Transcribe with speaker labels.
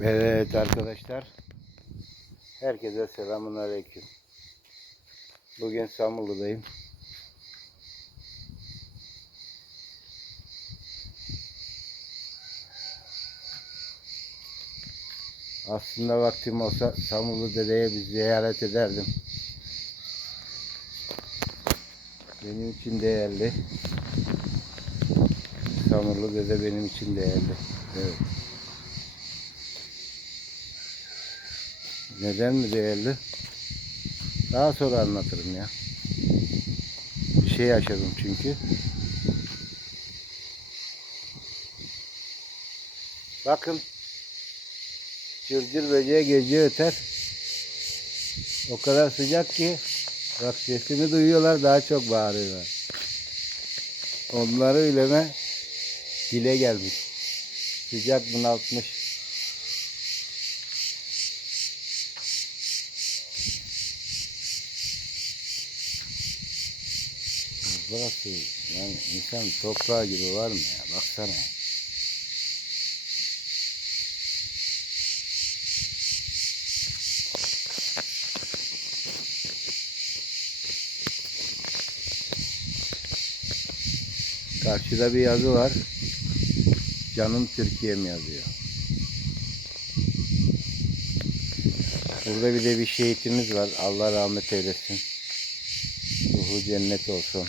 Speaker 1: Evet arkadaşlar. Herkese selamun aleyküm. Bugün Samurlu'dayım. Aslında vaktim olsa Samurlu dedeye bir ziyaret ederdim. Benim için değerli. Samurlu dede benim için değerli. Evet. Neden mi değerli? Daha sonra anlatırım ya. Bir şey yaşadım çünkü. Bakın. Cırcır böceği gece öter. O kadar sıcak ki bak sesimi duyuyorlar daha çok bağırıyorlar. Onları üleme dile gelmiş. Sıcak bunaltmış. Burası yani insan toprağı gibi var mı ya? Baksana. Karşıda bir yazı var. Canım Türkiye'm yazıyor. Burada bir de bir şehitimiz var. Allah rahmet eylesin. Ruhu cennet olsun.